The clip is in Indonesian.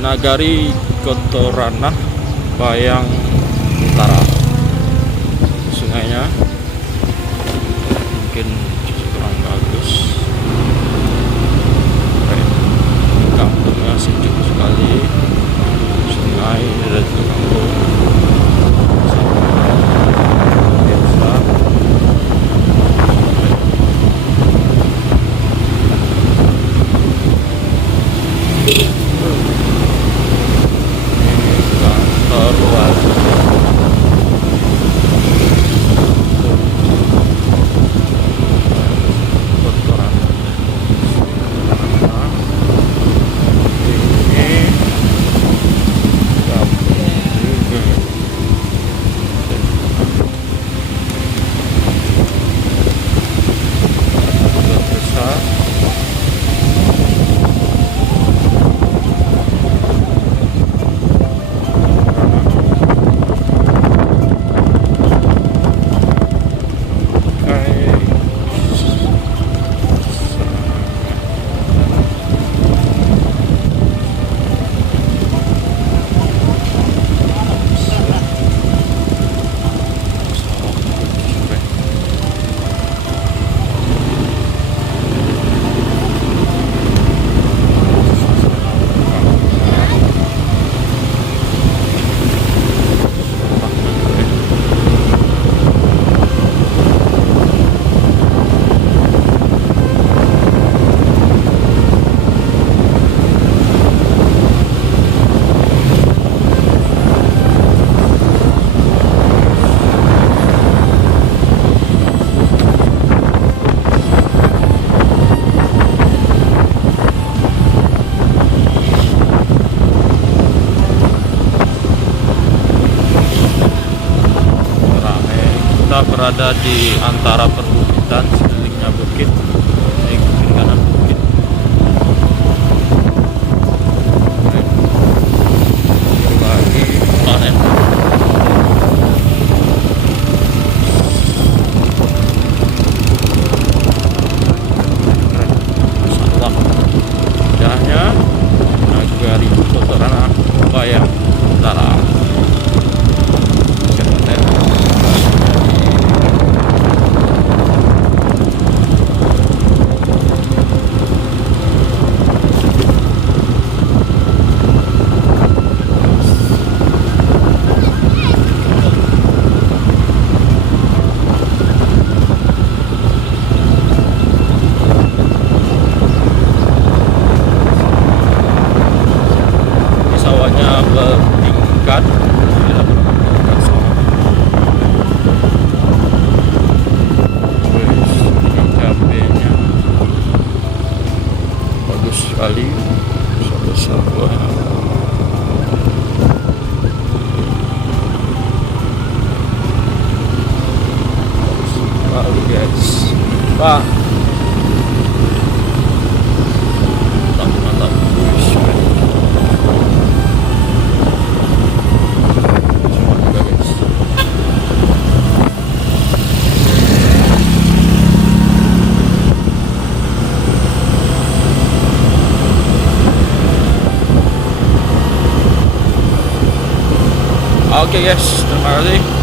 Nagari Kotorana, Bayang Utara. Sungainya mungkin kurang bagus. Kampungnya sejuk sekali. Sungai dari kampung. Biasa. Berada di antara perbukitan, sekelilingnya bukit, ikutin kanan bukit. Lagi panen. Sawah. Wajahnya Nagari Kotorana, Bayang Utara. Bertingkat, cabenya bagus sekali, besar buahnya. Lalu guys, Pak. Mantap. Oke guys, terima kasih.